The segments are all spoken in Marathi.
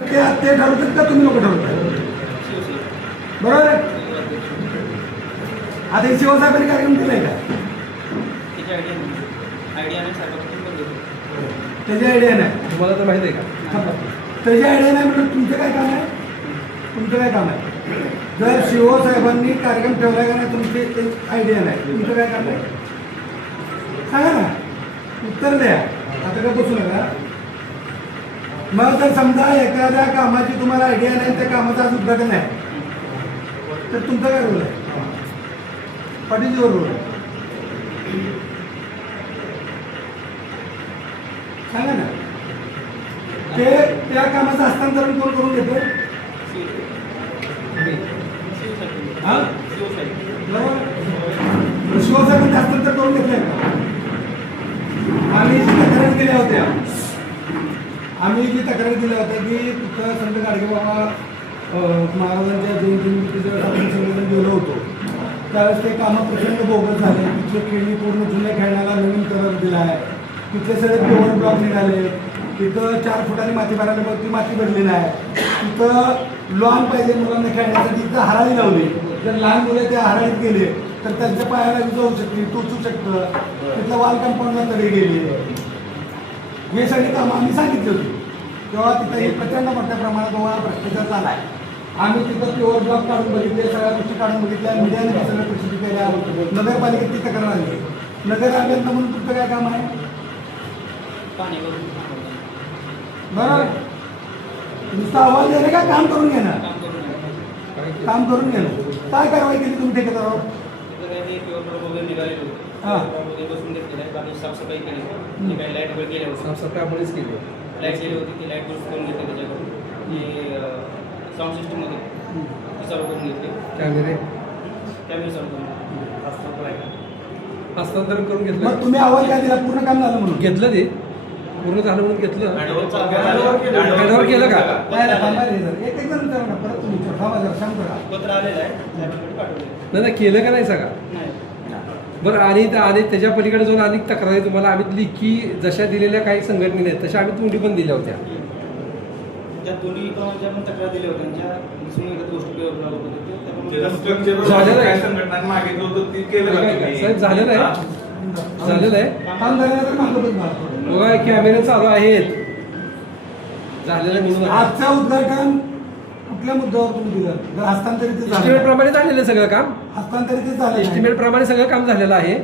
ते ठरवतात का तुम्ही लोक ठरवताय? बरोबर आहे. आता हे शिवसाहेबांनी कार्यक्रम दिलाय का? त्याची आयडिया नाही. तुम्हाला तर माहिती आहे का? त्याची आयडिया नाही म्हणजे तुमचं काय काम आहे? तुमचं काय काम आहे? जर शिवसाहेबांनी कार्यक्रम ठेवला का नाही तुमची आयडिया नाही, तुमचं काय काम आहे सांगा ना, उत्तर द्या. आता का बसू नका. मग जर समजा एखाद्या कामाची तुम्हाला आयडिया नाही, त्या कामाचं आज उद्घाटन आहे, तर तुमचा काय रोल आहे? पाटीलजीवर रोल आहे. सांगा ना. ते त्या कामाचं हस्तांतरण कोण करून घेतो? शिवसाहेबांनी हस्तांतर करून घेतलंय का? आम्ही जी तक्रारी केल्या होत्या की तिथं संत गाडगेबाबा महाराजांच्या जयंतीनिमित्त आपण सगळेजण गेलो होतो, त्यावेळेस ते कामं प्रचंड बोगस झाले. तिथले खेळणी पूर्ण जुन्या खेळण्याला नवीन कलर दिला आहे. तिथले सगळे पेवर ब्लॉक निघाले. तिथं 4 फुटांनी माती भरायला बघ, ती माती भरली नाही. तिथं लॉन पाहिजे मुलांना खेळण्यासाठी, तिथं हराळी लावली. जर लहान मुलं त्या हराळीत गेले तर त्यांच्या पायाला विजा होऊ शकते, टोचू शकतं. तिथलं वॉल कंपाऊंडला तडे गेले. हे सगळी कामं आम्ही सांगितली होती. तेव्हा तिथं हे प्रचंड मोठ्या प्रमाणात भ्रष्टाचार झाला आहे. आम्ही तिथं प्युअर ब्लॉक काढून बघितले, सगळ्या गोष्टी काढून बघितल्या, मीडियाने ते सगळं प्रसिद्ध केल्या. नगरपालिकेत ती तक्रार आली. नगर अभियंता म्हणून तुमचं काय काम आहे? बरोबर. नुसतं अहवाल देणे का काम करून घेणं? काम करून घेणं. काय कारवाई केली तुम्ही ठेकेदारावर? साफसफाई केली. काही लाईट वगैरे गेल्या होत्या, साफसफाई आपणच केली. लाईट गेली होती, ती लाईट यूज करून घेतली. त्याच्याकडून साऊंड सिस्टम होती चालू करून घेतली. कॅमेरे चालू करून हस्तांतरण करून घेतलं. मग तुम्ही अहवाल काय दिला? पूर्ण काम झालं म्हणून घेतलं. ते पूर्ण झालं म्हणून घेतलं. हँडओव्हर केलं का? एक एक जण परत तुम्ही शांत करा. पत्र आलेलं आहे, नाही केलं का नाही सांगा. बरं. आणि त्याच्या पलीकडे जाऊन अनेक तक्रारी तुम्हाला आम्ही लिखी जशा दिलेल्या काही संघटनेने आहेत तशा आम्ही तोंडी पण दिल्या होत्या. त्या दोन्ही ज्या पण तक्रार दिल्या होत्या त्यांच्या साहेब झालेलं आहे. बघा कॅमेरे चालू आहेत. झालेलं म्हणून आजचं उद्घाटन कुठल्या मुद्द्यावर तुम्ही दिलं? जर हस्तांतरित एस्टिमेट प्रमाणे झालेलं सगळं काम. हस्तांतरित झालं. एस्टिमेट प्रमाणे सगळं काम झालेलं आहे.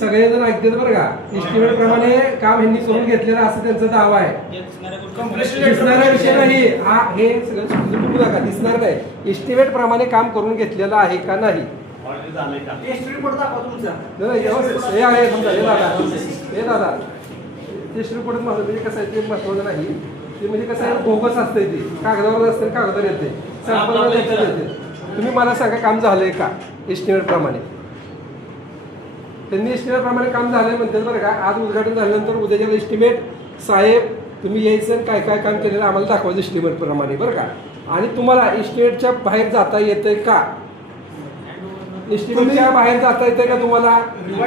सगळेजण ऐकतात बरं का. एस्टिमेट प्रमाणे काम ह्यांनी करून घेतलेलं असं त्यांचा दावा आहे. दिसणारा विषय नाही हा. हे सगळं बोलू नका. दिसणार नाही. एस्टिमेट प्रमाणे काम करून घेतलेलं आहे का नाही? हे आहे समजा. हे दादा एस्टिमेट रिपोर्ट म्हणजे कसं आहे ते महत्वाचं नाही. ते म्हणजे कसं आहे बोगस असतंय. ते कागदावर असते, कागदावर येते, सॅम्पलला येते. तुम्ही मला सांगा काम झालंय का एस्टिमेट प्रमाणे? त्यांनी एस्टिमेट प्रमाणे काम झालंय म्हणतात बरं का. आज उद्घाटन झाल्यानंतर उद्याच्या एस्टिमेट साहेब तुम्ही यायचं काय काय काम केलेलं आम्हाला दाखवायचं एस्टिमेट प्रमाणे बरं का. आणि तुम्हाला एस्टिमेटच्या बाहेर जाता येतंय का? एस्टिमेटच्या बाहेर जाता येतंय का तुम्हाला?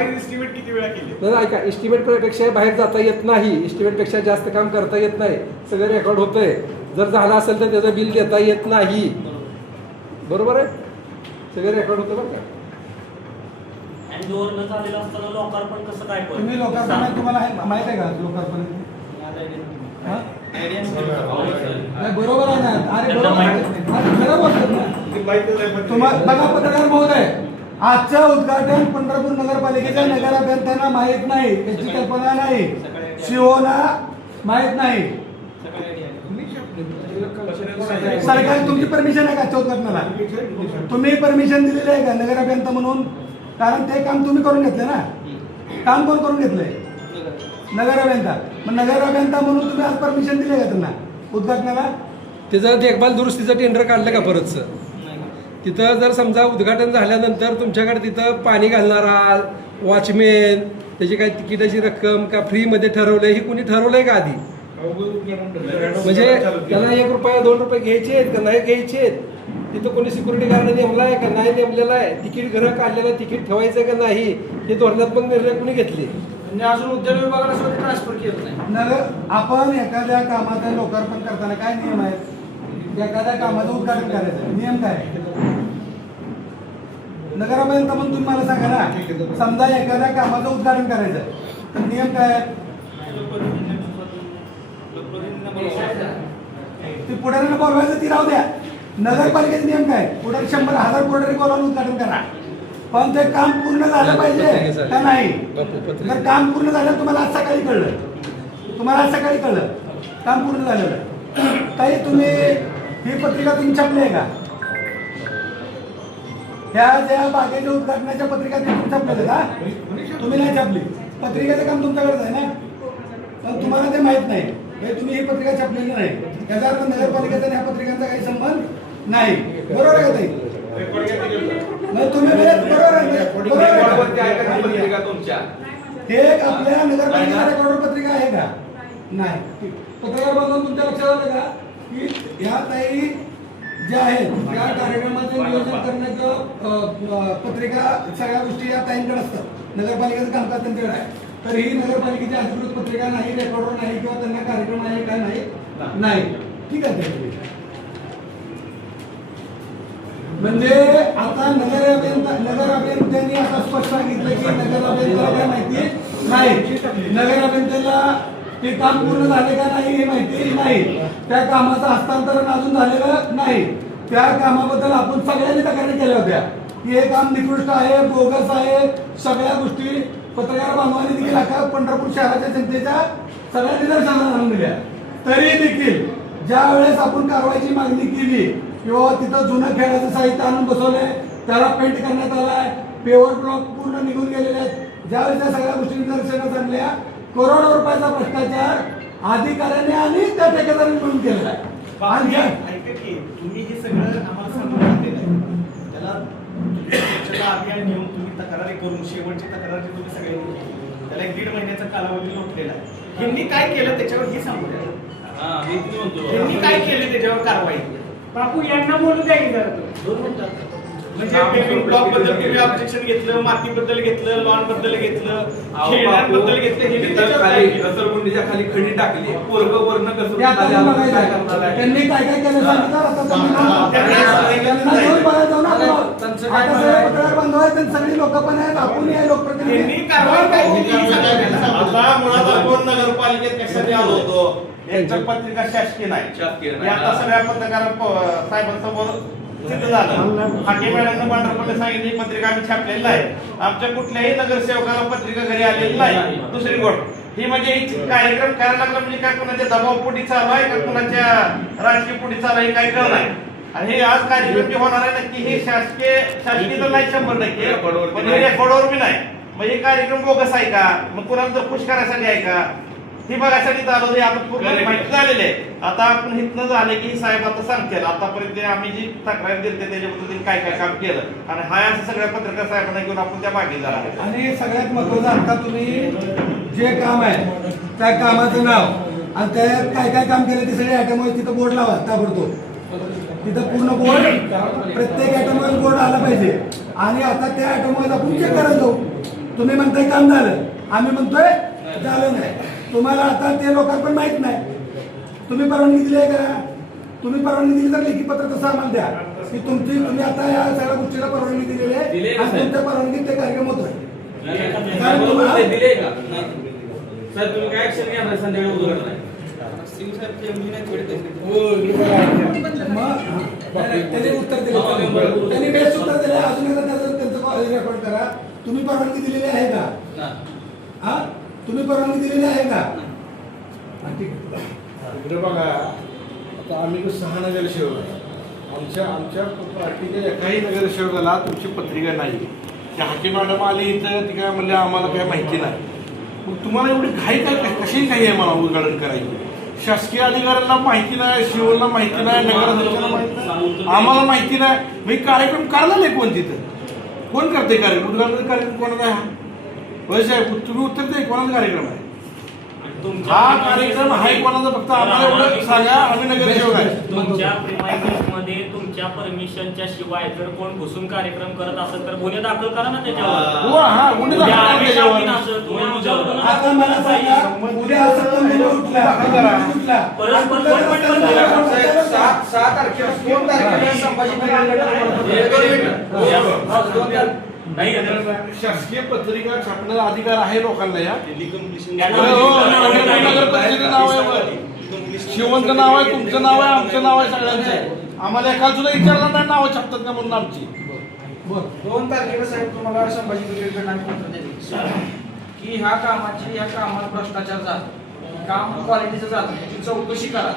एस्टिमेट किती वेळा केले? ऐका. एस्टिमेट पेक्षा बाहेर जाता येत नाही. एस्टिमेट पेक्षा जास्त काम करता येत नाही. सगळं रेकॉर्ड होतंय. जर झालं असेल तर त्याचं बिल देता येत नाही. बरोबर आहे. सगळं रेकॉर्ड होतं बरं का. लोकार्पण कसं काय? तुम्ही लोकार्पण तुम्हाला माहित आहे का? लोकार्पण बरोबर आहे ना? अरे बरोबर. बघा पत्रकार महोदय, आजचं उद्घाटन पंढरपूर नगरपालिकेच्या नगर अभियंत्यांना माहीत नाही, त्याची कल्पना नाही, शिवना माहीत नाही. सरकार तुमची परमिशन आहे का उद्घाटनाला? तुम्ही परमिशन दिलेली आहे का नगर अभियंता म्हणून? कारण ते काम तुम्ही करून घेतलं ना. काम कोण करून घेतलंय? नगर अभियंता. मग नगर अभियंता म्हणून तुम्ही आज परमिशन दिले का त्यांना उद्घाटनाला? त्याचं देखभाल दुरुस्तीचं टेंडर काढलं का परतचं? तिथं जर समजा उद्घाटन झाल्यानंतर तुमच्याकडे तिथं पाणी घालणारा वॉचमेन, त्याची काही तिकिटाची रक्कम का फ्रीमध्ये ठरवलंय, ही कुणी ठरवलंय का आधी? म्हणजे त्याला 1 रुपया 2 रुपये घ्यायचे आहेत का नाही घ्यायचे आहेत? तिथं कोणी सिक्युरिटी गार्ड नेमला आहे का नाही नेमलेला आहे? तिकीट घरं काढलेलं तिकीट ठेवायचं का नाही? हे धोरणात्मक निर्णय कोणी घेतले? म्हणजे अजून उद्यान विभागाला सुद्धा ट्रान्सफर केलं नाही. नगर आपण एखाद्या कामाचं लोकार्पण करताना काय नियम आहेत? एखाद्या कामाचं उद्घाटन करायचं नियम काय आहे? नगरापर्यंत पण तुम्ही मला सांगा ना, समजा एखाद्या कामाचं उद्घाटन करायचं तर नियम काय आहे? ते पुढाऱ्यांना बोलवायचं ती राहू द्या. नगरपालिकेचा नियम काय? पुढारी 100,000 पुढारी बोलावून उद्घाटन करा, पण ते काम पूर्ण झालं पाहिजे का नाही? जर काम पूर्ण झालं तुम्हाला आज सकाळी कळलं, काम पूर्ण झालेलं ताई, तुम्ही ही पत्रिका तुम्ही छापली आहे का? ह्या ज्या बागेच्या उद्घाटनाच्या पत्रिका तुम्ही छापल्या का? तुम्ही नाही छापली. पत्रिकेचं काम तुमच्याकडेच आहे ना, पण तुम्हाला ते माहित नाही. हे तुम्ही ही पत्रिका छापलेली नाही, त्याचा अर्थ नगरपालिकेचा आणि ह्या पत्रिकांचा काही संबंध नाही. बरोबर आहे का ताई? तुम्ही बरोबर आहे पत्रिका तुमच्या हे आपल्या नगरपालिकेच्या रेकॉर्डवर पत्रिका आहे का? नाही. पत्रकार बांधून तुमच्या लक्षात आलं का की ह्या ताई ज्या आहेत त्या कार्यक्रमाचे नियोजन करण्याचं पत्रिका सगळ्या गोष्टी या ताईंकडे असतात. नगरपालिकेचं कामकाज त्यांच्याकडे आहे. तर ही नगरपालिकेची अधिकृत पत्रिका नाही, रेकॉर्डवर नाही, किंवा त्यांना कार्यक्रम आहे काय नाही. ठीक आहे. म्हणजे आता नगर अभियंत्यांनी आता स्पष्ट सांगितलं की नगर अभियंत्याला काय माहिती नाही. नगर अभियंत्याला ते काम पूर्ण झाले का नाही हे माहिती नाही. त्या कामाचं हस्तांतरण अजून झालेलं नाही. त्या कामाबद्दल आपण सगळ्यांनी तक्रारी केल्या होत्या की हे काम निकृष्ट आहे, बोगस आहे. सगळ्या गोष्टी पत्रकार बांधवांनी देखील अख्खा पंढरपूर शहराच्या जनतेच्या सगळ्या निदर्शनाला आणून दिल्या. तरी देखील ज्या वेळेस आपण कारवाईची मागणी केली किंवा तिथं जुनं खेळाचं साहित्य आणून बसवलंय, त्याला पेंट करण्यात आलाय, पेवर ब्लॉक पूर्ण निघून गेलेले आहेत, ज्यावेळेस त्या सगळ्या गोष्टी निदर्शनास आणल्या, करोडो रुपयाचा भ्रष्टाचार अधिकाऱ्यांनी आणि त्या ठेकेदारांनी मिळून केलेला आहे. आणि ऐका की तुम्ही हे सगळं आम्हाला सांगून दिलेलं आहे. त्याला स्वच्छता अभियान घेऊन तुम्ही तक्रारी करून शेवटची तक्रार जी तुम्ही सगळ्यांनी केली, त्याला 1.5 महिन्याचा कालावधी लोटलेला आहे. ह्यांनी काय केलं त्याच्यावर हे सांगू द्या. ह्यांनी काय केलं त्याच्यावर कारवाई? बापू यांना बोलू द्या की जरा तुम्ही. 2 मिनिटात. म्हणजे पेविंग ब्लॉक बद्दल तुम्ही ऑब्जेक्शन घेतलं, माती बद्दल घेतलं, लॉन बद्दल घेतलं, खेळण्यांबद्दल घेतलं. हे घसरगुंडीच्या खाली खडी टाकली, पोरग वरण ते आता आपण बघायचं आहे. त्यांनी काय काय केलं सांगितलं. आता त्यांना घेऊन बघायला जाऊ ना आपण. आता सगळे पत्रकार बांधव आहेत, त्यांनी सगळी लोक पण आहेत, आपण आहे लोकप्रतिनिधी. ह्यांनी कारवाई काय केली हे सांगा त्याला. आता मुळात आपण नगरपालिकेत कशासाठी आलो होतो? एक तर पत्रिका शासकीय नाही. हे आता सगळ्या पत्रकार साहेबांसमोर सिद्ध झालं. हाके मॅडमने पांढरपणे सांगितली पत्रिका आम्ही छापलेली नाही. आमच्या कुठल्याही नगरसेवकाला पत्रिका घरी आलेली नाही. दुसरी गोष्ट ही म्हणजे कार्यक्रम करायला लागला म्हणजे काय कुणाच्या दबावपोटी चालू आहे का कुणाच्या राजकीय पोटी चालू आहे काय कळलं नाही. आणि हे आज कार्यक्रम जे होणार आहे नक्की हे शासकीय तर नाही 100%, पण हे रेकॉर्डवर बी नाही. म्हणजे कार्यक्रम बोगस आहे का? मग कुणाला तर खुश करायसाठी आहे का? ही बघायसाठी आलो. हे आता पूर्ण माहिती झालेली आहे. आता आपण इथनं झाले की साहेब आता सांगतील आतापर्यंत आम्ही जी तक्रार दिली त्याच्याबद्दल काय काय काम केलं आणि हा असं सगळ्या पत्रकार साहेबांना घेऊन आपण त्या मागे झाला. आणि सगळ्यात महत्वाचं आता तुम्ही जे काम आहे त्या कामाचं नाव आणि त्यात काय काय काम केलं ते सगळे आयटम तिथं बोर्ड लावा ताबडतोब. तिथं पूर्ण बोर्ड प्रत्येक आयटमवर बोर्ड आला पाहिजे. आणि आता त्या आयटमवर आपण चेक करत जाऊ. तुम्ही म्हणताय काम झालं, आम्ही म्हणतोय झालं नाही. तुम्हाला आता ते लोकांना माहित नाही. तुम्ही परवानगी दिली आहे का? तुम्ही परवानगी दिली तर लेखी पत्र तसं आम्हाला द्या की तुम्ही आता या सगळ्या गोष्टीला परवानगी दिलेली आहे आणि तुमच्या परवानगीत ते कार्यक्रम होतोय. सर तुम्ही काय ऍक्शन घ्या संध्याकाळी उद्घाटन आहे. सिंग साहेब ते मी नाही थोडे त्याने उत्तर दिलं, त्यांनी बेस्ट उत्तर दिलं. अजून एकदा त्यांचं रेकॉर्ड करा. तुम्ही परवानगी दिलेली आहे का? हा, तुम्ही परवानगी दिलेली आहे का? इकडे बघा, आता आम्ही 6 नगरसेवक आहे. आमच्या पार्टीच्या एकाही नगरसेवकाला तुमची पत्रिका नाही. त्या हाके मॅडम आली इथं, ती काय म्हणले आम्हाला काय माहिती नाही. मग तुम्हाला एवढी घाई काय कशी काही आहे मला उद्घाटन करायची? शासकीय अधिकाऱ्यांना माहिती नाही, शिवला माहिती नाही, नगराध्यक्षांना माहिती नाही, आम्हाला माहिती नाही. मग कार्यक्रम करायला नाही कोण तिथं? कोण करते कार्यक्रम? उद्घाटन कार्यक्रम कोणाचा आहे? होय साहेब तुम्ही उत्तर द्या, कोणाचा कार्यक्रम आहे हा? कार्यक्रम आहे कोणाचा? फक्त आम्हाला एवढं सांगा, आम्ही नगरसेवक आहे. तुमच्या प्रिमायसेसमध्ये तुमच्या तुमच्या परमिशनच्या शिवाय जर कोण घुसून कार्यक्रम करत असेल तर गुन्हे दाखल करा ना हो, त्याच्यावर. हा, गुन्हे दाखल उद्या करा आम्ही त्याच्यावर. जामीन असेल, तुम्ही आमच्यावर गुन्हा आता दाखल मला करा सांगा पाहिजे. उद्या असं तर मुलं उठला उठला. परस्पर आणि कोण पण कुठलं करा. कोण करा. 6 तारखेला 2 तारखेला संभाजी नाही शासकीय पत्रिका छापण्याचा अधिकार आहे लोकांना या शिवंत नाव आहे, तुमचं नाव आहे, आमचं नाव आहे, सगळ्यांचं आहे. आम्हाला एखाद सुद्धा विचारलं नाही नावं छापतात का म्हणून आमची. 2 तारखेला साहेब तुम्हाला संभाजी ब्रिगेडकडे आम्ही पत्र दिले की ह्या कामात भ्रष्टाचार झाला, काम क्वालिटीचं झालं, त्याची चौकशी करा.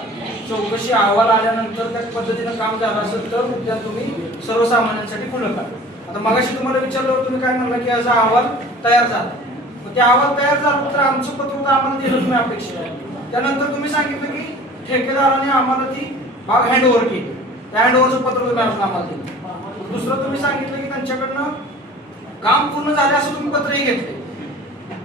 चौकशी अहवाल आल्यानंतर त्या पद्धतीनं काम झालं असेल तर उद्या तुम्ही सर्वसामान्यांसाठी खुलं करा. आता मगाशी तुम्हाला विचारलं तुम्ही काय म्हणला की याचा अहवाल तयार झाला. मग ते अहवाल तयार झाला तर आमचं पत्र होतं आम्हाला दिलं तुम्ही अपेक्षित आहे. त्यानंतर तुम्ही सांगितलं की ठेकेदाराने आम्हाला ती बाग हँडओव्हर केली, त्या हँडओव्हरचं पत्र तुम्ही आम्हाला दिलं. दुसरं तुम्ही सांगितलं की त्यांच्याकडनं काम पूर्ण झाले असं तुम्ही पत्रही घेतले.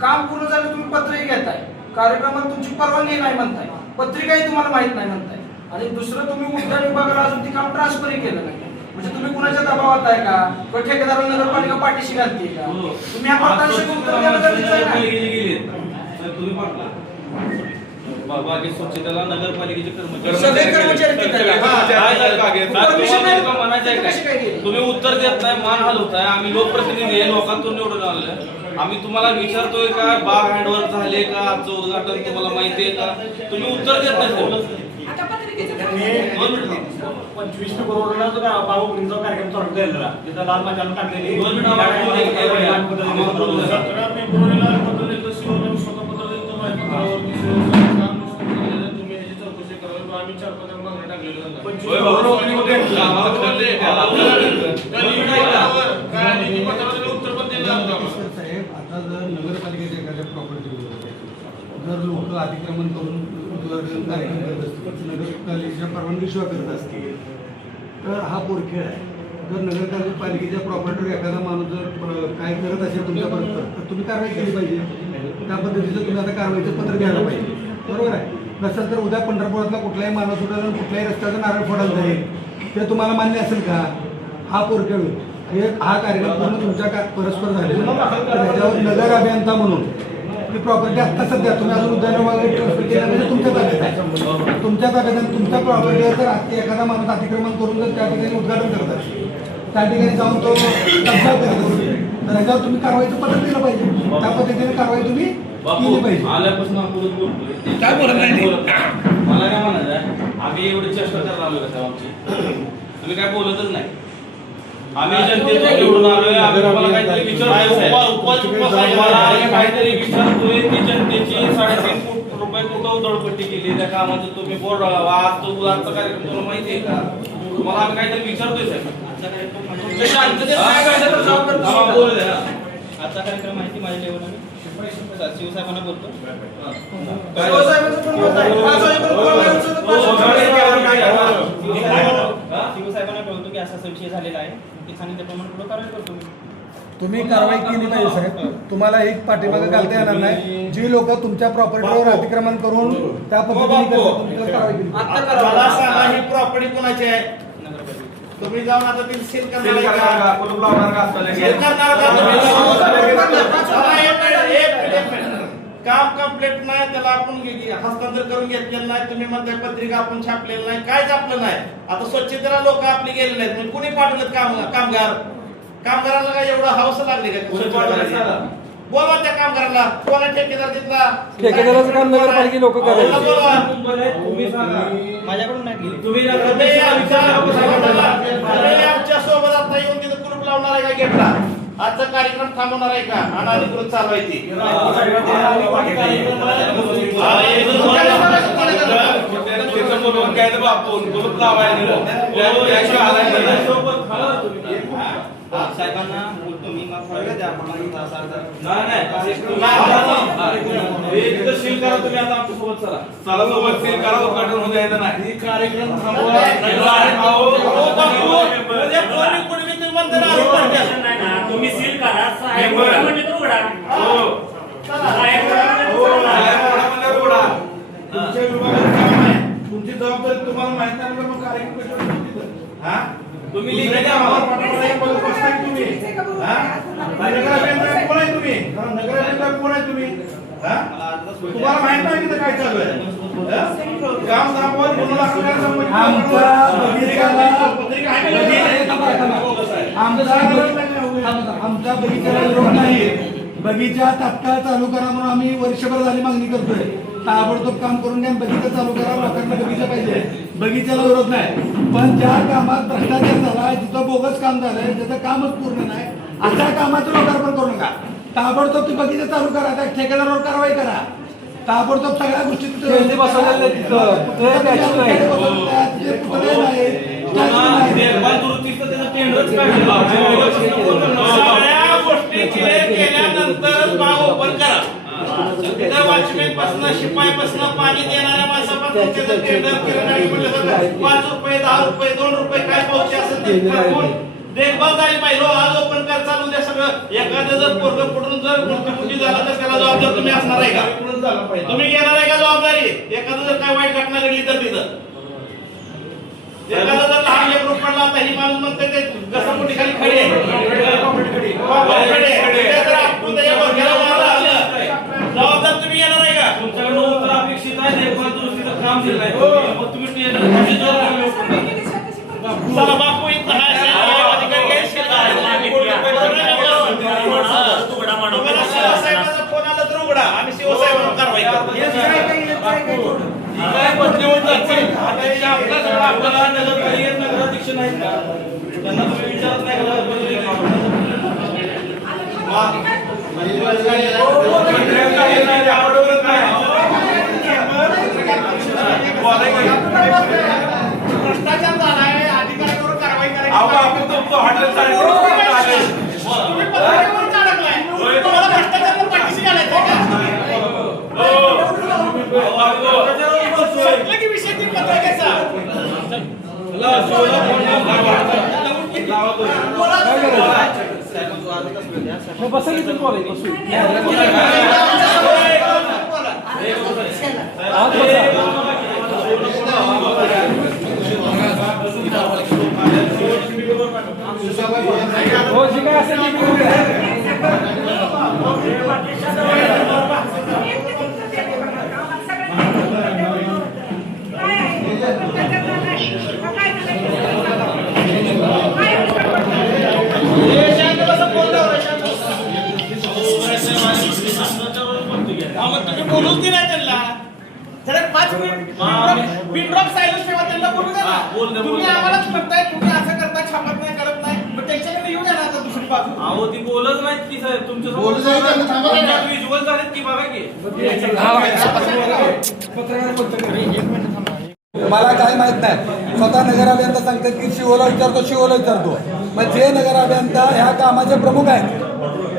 काम पूर्ण झालं तुम्ही पत्रही घेताय, कार्यक्रमात तुमची परवानगी नाही म्हणताय, पत्रिकाही तुम्हाला माहित नाही म्हणताय. आणि दुसरं तुम्ही उद्यान विभागाला अजून ती काम ट्रान्सफरही केलं नाही. म्हणजे तुम्ही कुणाच्या दबावात आहे का, किंवा ठेकेदाराला नगरपालिका पाठीशी घालते का? तुम्ही या प्रकारचे उत्तर द्यायला गरजेचं आहे ना. बाकी स्वच्छतेला नगरपालिकेचे कर्मचारी सगळे कर्मचारी तिथे आहेत. म्हणायचं आहे कशी काय काय गेली? तुम्ही उत्तर देत नाही, मान हलवताय. आम्ही लोकप्रतिनिधी आहे, लोकांतून निवडून आलोय. आम्ही तुम्हाला विचारतोय का बाग हँडओव्हर झाले का, आजचं उद्घाटन तुम्हाला माहिती आहे का, तुम्ही उत्तर देत नाही. 25 करोडला जो बाबूंचा कार्यक्रम चालू केलेला तिथं लाल माजाला टाकलेली 2 मिनिटं आम्हाला बोलू द्या. 17 फेब्रुवारीला पत्र दिलं, शिवराम स्वतः पत्र दिलं, माहिती तुम्ही याची चौकशी करावी. आम्ही 4-5 मागण्या टाकलेल्या आहेत. होय बाबा, आम्हाला कळलंय का? उत्तर पण दिलं आम्हाला. साहेब आता जर नगरपालिकेच्या एखाद्या प्रॉपर्टीवर जर लोक अतिक्रमण करून उद्घाटन कार्यक्रम करत असतील, नगरपालिकेच्या परवानगीशिवाय करत असतील तर हा पोरखेळ आहे. जर नगरपालिकेच्या प्रॉपर्टीवर एखादा माणूस जर काय करत असेल तुमच्यापर्यंत तर तुम्ही कारवाई केली पाहिजे. त्या पद्धतीचं तुम्ही आता कारवाईचं पत्र घ्यायला पाहिजे. बरोबर आहे. नसेल तर उद्या पंढरपुरातला कुठलाही माणूस उडाला कुठल्याही रस्त्याचा नारळ फोडायला जाईल ते तुम्हाला मान्य असेल का? हा पोरखेळ हा कार्यक्रम पूर्ण तुमच्या परस्पर झालेला तर ह्याच्यावर नगर अभियंता म्हणून ती प्रॉपर्टी आत्ता सध्या तुम्ही अजून उद्यानामध्ये ट्रान्सफर केल्या म्हणजे तुमच्या ताब्यात आहे. तुमच्या ताब्यात आहे. तुमच्या प्रॉपर्टीवर जर एखादा माणूस अतिक्रमण करून जर त्या ठिकाणी उद्घाटन करत असेल, त्या ठिकाणी जाऊन तो कब्जा करत असेल तर ह्याच्यावर तुम्ही कारवाईचं पत्र दिलं पाहिजे. त्या पद्धतीने कारवाई तुम्ही केली पाहिजे. आल्यापासून आपण बोलतोय. काय बोलत नाही? मला काय म्हणायचं आहे, आम्ही एवढी चेष्टा करायला आलोय का साहेब आमची? तुम्ही काय बोलतच नाही. आम्ही जनतेतून निवडून आलोय. आम्ही तुम्हाला काहीतरी विचारतोय. मला आम्ही काहीतरी विचारतोय की जनतेची 3.5 कोटी रुपये कुठं उधळपट्टी केली त्या कामाचं तुम्ही बोर्ड आज तो आजचा कार्यक्रम तुम्हाला माहिती आहे का? तुम्हाला आम्ही काहीतरी विचारतोय साहेब. बोलू द्या. आजचा कार्यक्रम माहिती माझ्या लेवलला शिवसाहेबांना बोलतो. शिवसाहेबांना कळवतो की असा विषय झालेला आहे की सांगितल्याप्रमाणे पुढे कारवाई करतो मी. तुम्ही कारवाई केली पाहिजे साहेब. तुम्हाला एक पाठीमागे घालता येणार नाही. जी लोक तुमच्या प्रॉपर्टीवर अतिक्रमण करून त्या पद्धतीने करतात, तुम्ही त्याला कारवाई केली पाहिजे. मला सांगा ही प्रॉपर्टी कोणाची आहे? नगरपालिका तुम्ही जाऊन आता ती सील सील करणार करणार आहे का? का? कुलूप लावणार का? असं सील करणार का तुम्ही? एक मिनिट. काम कंप्लीट नाही त्याला आपण हस्तांतर करून घेतलेलं नाही. तुम्ही म्हणताय पत्रिका आपण छापलेलं नाही, काहीच आपलं नाही. आता स्वच्छतेला लोक आपली गेलेले आहेत, म्हणजे कुणी पाठवलेत कामगाराला काय एवढं हौस लागली का? बोलवा त्या कामगाराला. कोणा ठेकेदार तिथला? ठेकेदाराचं काम नगरपालिका लोक करायचं. बोलवा. तुम्ही सांगा. माझ्याकडून नाही गेली. तुम्ही आमच्या सोबत आता येऊन तिथं कुलूप लावणार आहे का गेटला? आजचा कार्यक्रम थांबवणार आहे का? अनाधिकृत चालू आहे ती. साहेबांना बोलतो मी मग द्या सील करा. तुम्ही आता आमच्या सोबत चला सोबत सील करा. उद्घाटन होऊ द्यायचं नाही. कार्यक्रम तुम्ही सील करा. साहेब म्हणजे तो उघडा. तुमच्या विभागात काम आहे, तुमची जबाबदारी तुम्हाला माहिती नाही. मग कार्यक्रम तुम्ही लिहिलं द्या आम्हाला. तुम्हाला माहित नाही तिथं काय चालू आहे काम दाखवून कोणाला आमचा बगीचाला विरोध नाही. बगीचा तात्काळ चालू करा म्हणून आम्ही वर्षभर झाली मागणी करतोय. ताबडतोब काम करून घ्या, बगीचा चालू करा. लोकांना बगीचा पाहिजे, बगीच्याला विरोध नाही. पण ज्या कामात भ्रष्टाचार झाला, जिथं बोगस काम झालंय, ज्याचं कामच पूर्ण नाही, अशा कामाचं लोकार्पण करू नका. ताबडतोब ती बगीचा चालू करा, त्या ठेकेदारावर कारवाई करा. ताबडतोब सगळ्या गोष्टी देखभाल दुरुस्तीचं त्याचं टेंडरच काढलेलं. सगळ्या गोष्टी क्लिअर केल्यानंतर बाग ओपन करा. तिथं वॉचमॅन पासून शिपाई पासून पाणी देणाऱ्या माणसापासून त्याचं टेंडर किराणा म्हटलं तर 5 रुपये 10 रुपये 2 रुपये काय पावती असेल ते टाकून देखभाल झाली पाहिजे. आज ओपन कर चालू द्या सगळं. एखादं जर पोरगं पडून जर मृत्यूमुखी झाला तर त्याला जबाबदार तुम्ही असणार आहे का? तुम्ही घेणार आहे का जबाबदारी? एखादं जर काय वाईट घटना घडली तर तिथं एखादा जर लहान लेकरू पडला आता ही माणूस म्हणते ते घसरगुंडी खाली खडी आहे. जबाबदार तुम्ही येणार आहे का? तुमच्याकडे उत्तर अपेक्षित आहे. देखभाल दुरुस्तीचं काम दिलं आहे. मग तुम्ही चला बापू इथं अधिकारी शिवसाहेबांचा फोन आला तर उघडा. आम्ही शिवसाहेबांवर कारवाई करतो. काय बदलीवर जातील आपल्याला नगराध्यक्ष नाहीत का? त्यांना तुम्ही विचारत नाही भ्रष्टाचार झाला आहे, अधिकाऱ्यांवर कारवाई करायची. तुम्ही पत्रकारांवर का अडकलाय? तुम्हाला भ्रष्टाचाराला पाठीशी घालायचं का? संपलं की विषय ती पत्रकाराचा. हो जी काय असेल ती तुम्ही बोलूच दिला त्यांना. जरा 5 मिनिट पिनड्रॉप सायलेन्स ठेवा, त्यांना बोलू द्या ना. तुम्ही आम्हालाच म्हणताय तुम्ही असं करता, छापत नाही, करत नाही. मग त्यांच्याकडे येऊ द्या ना आता दुसरी बाजू. अहो ती बोलत नाहीत की साहेब तुमच्या विज्युअल झालेत की बघा की मला काय माहित नाही. स्वतः नगर अभियंता सांगतात की शिवला विचारतो. मग जे नगर अभियंता ह्या कामाचे प्रमुख आहेत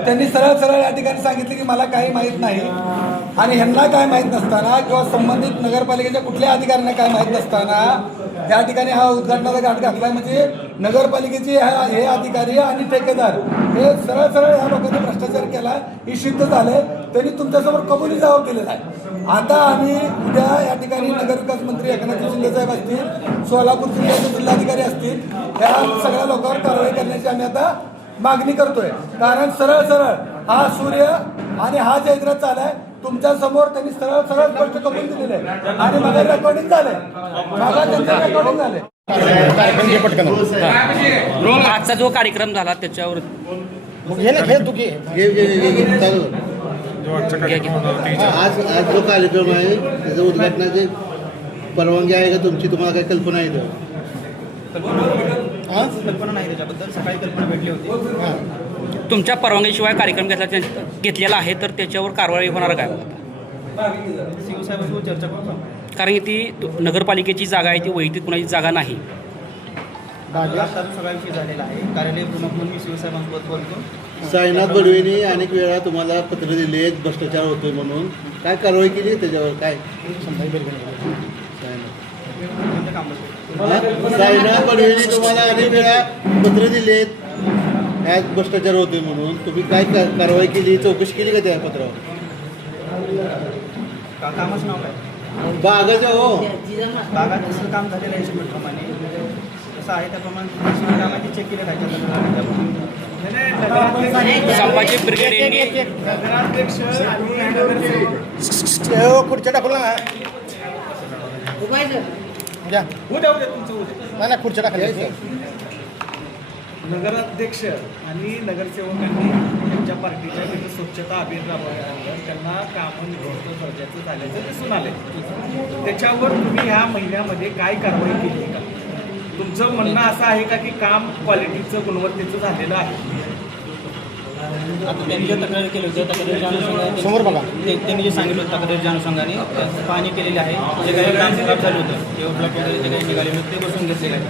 त्यांनी सरळ सरळ या ठिकाणी सांगितले की मला काही माहीत नाही. आणि ह्यांना काय माहीत नसताना किंवा संबंधित नगरपालिकेच्या कुठल्या अधिकाऱ्यांना काय माहीत नसताना या ठिकाणी हा उद्घाटनाचा घाट घातलाय. म्हणजे नगरपालिकेचे हे अधिकारी आणि ठेकेदार हे सरळ सरळ ह्या लोकांनी भ्रष्टाचार केला हे सिद्ध झालंय. त्यांनी तुमच्यासमोर कबुली जबाब दिलेला आहे. आता आम्ही उद्या या ठिकाणी नगरविकास मंत्री एकनाथ शिंदे साहेब असतील, सोलापूर जिल्ह्याचे जिल्हाधिकारी असतील, या सगळ्या लोकांवर कारवाई करण्याची आम्ही आता मागणी करतोय. कारण सरळ सरळ हा सूर्य आणि हा जयद्रथ चालाय तुमच्या समोर. त्यांनी सरळ सरळ स्पष्ट कबूल दिलेले आहे. आणि मग रेकॉर्डिंग झालंय, मागा त्यांचं रेकॉर्डिंग झालंय. आजचा जो कार्यक्रम झाला त्याच्यावर आज जो कार्यक्रम आहे त्याचं उद्घाटनाची परवानगी आहे का तुमची? तुम्हाला काही कल्पना आहे का? कल्पना नाही त्याच्याबद्दल. सकाळी कल्पना भेटली होती. तुमच्या परवानगीशिवाय कार्यक्रम घेतलेला आहे तर त्याच्यावर कारवाई होणार काय? शिवसाहेबांसोबत चर्चा करू. कारण ती नगरपालिकेची जागा आहे, ती वैयक्तिक कुणाची जागा नाही. सगळा विषय झालेला आहे. कार्यालय प्रमुख म्हणून मी शिवसाहेबांसोबत बोलतो. साईनाथ बडवेने अनेक वेळा तुम्हाला पत्र दिले भ्रष्टाचार होतोय म्हणून. काय कारवाई केली त्याच्यावर? काय साईनाथ बडवेने तुम्हाला अनेक वेळा पत्र दिलेत ह्यात भ्रष्टाचार होतोय म्हणून. तुम्ही काय कारवाई केली, चौकशी केली का त्या पत्रावर? कामाचं नाव काय? बागाचं हो बागात जसं काम झालेलं आहे प्रमाणे व्यवस्था आहे त्याप्रमाणे कामाची चेक केले पाहिजे संभाजी ब्रिगेड यांनी नगराध्यक्ष आणि नगरसेवक खुर्च्या टाकला ना उद्या तुमचं उद्या नाही खुर्च्या टाकल्या नगराध्यक्ष आणि नगरसेवकांनी त्यांच्या पार्टीच्या तिथे स्वच्छता अभियान राबवल्यानंतर त्यांना कामं निवडणूक दर्जाचं झाल्याचं दिसून आले त्याच्यावर तुम्ही ह्या महिन्यामध्ये काय कारवाई केली का तुमचं म्हणणं असं आहे का की काम क्वालिटीचं गुणवत्तेचं झालेलं आहे आता त्यांनी जे तक्रार केली होती तक्रारीच्या अनुषंगाने समोर बघा. त्यांनी जे सांगितलं होतं तक्रारीच्या अनुषंगाने पाणी केलेले आहे जे काही काम खराब झालं होतं किंवा ब्लॉक वगैरे जे काही निघाले होते ते बसून घेतलेले आहे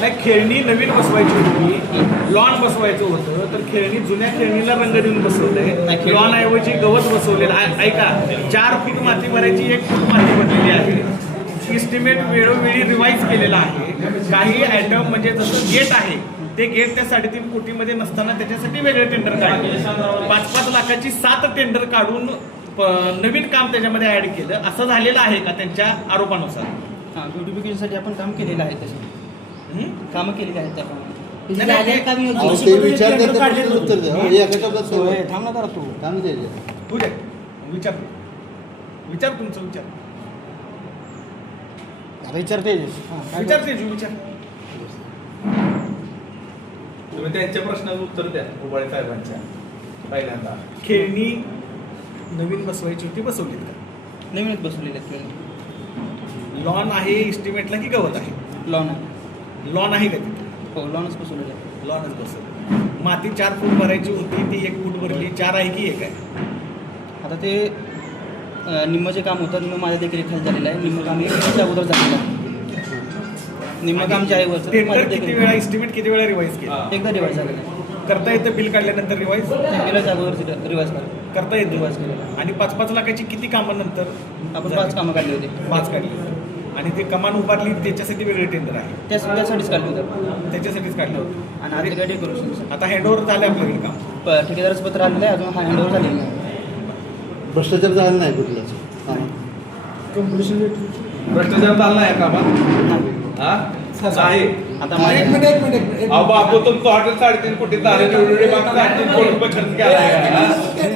नाही खेळणी नवीन बसवायची होती लॉन बसवायचं होतं तर खेळणी जुन्या खेळणीला रंग देऊन बसवलंय लॉन ऐवजी गवत बसवलेलं ऐका 4 फूट माती भरायची 1 फूट माती भरलेली आहे इस्टिमेट वेळोवेळी रिवाईज केलेला आहे काही आयटम म्हणजे जसं गेट आहे ते गेट त्या 3.5 कोटीमध्ये नसताना त्याच्यासाठी वेगळे टेंडर काढले 5-5 लाखाची 7 टेंडर काढून नवीन काम त्याच्यामध्ये ऍड केलं असं झालेलं आहे का त्यांच्या आरोपानुसार हां ब्युटिफिकेशनसाठी आपण काम केलेलं आहे तसं कामं केलेली आहेत त्याप्रमाणे ते विचारतात त्या प्रश्नाचं उत्तर द्या हो, एका शब्दात सांगा. थांब ना जरा तू थांब द्यायचे. उद्या विचार तुमचं विचार विचारते विचारते विचार तुम्ही त्यांच्या प्रश्नाचं उत्तर द्या उबाळे साहेबांच्या पहिल्यांदा खेळणी नवीन बसवायची होती बसवली का नवीनच बसवलेले आहेत लॉन आहे इस्टिमेटला की गवत आहे लॉन आहे लॉन आहे का तिथे हो लॉनच बसवलेले आहे लॉनच बसवली माती 4 फूट भरायची होती ती 1 फूट भरली 4 आहे की 1 आहे आता ते निम्म जे काम होतं निम्म माझ्या देखरेखीखाली झालेलं आहे निम्म काम हे त्याच्या अगोदर झालेलं आहे निम्म काम जे आहे वरचं टेंडर माझ्या किती वेळा इस्टिमेट किती वेळा रिवाईज केलं एकदा रिवाईज झालेलं आहे करता येतं बिल काढल्यानंतर रिवाईज बिलाच्या अगोदर रिवाईज करा करता येतं रिवाईज केलेलं आणि 5-5 लाखाची किती कामं नंतर आपण 5 कामं काढली होती 5 काढली आणि ते कमान उभारली त्याच्यासाठी वेगळे टेंडर आहे त्यासाठीच काढली होतं त्याच्यासाठीच काढलं होतं आणि आता काय डेकोरेशन आता हँडओव्हर झालं आपल्याकडे काम ठेकेदाराचं पत्र आलेलं आहे अजून हा हँडओव्हर झालेलं नाही भ्रष्टाचार झाला नाही कुठलाच भ्रष्टाचार चालला आहे कामात हा नाही आता एक मिनिट अहो बापू तुमचं हॉटेल 3.5 कोटी झालं 3.5 कोटी खर्च केला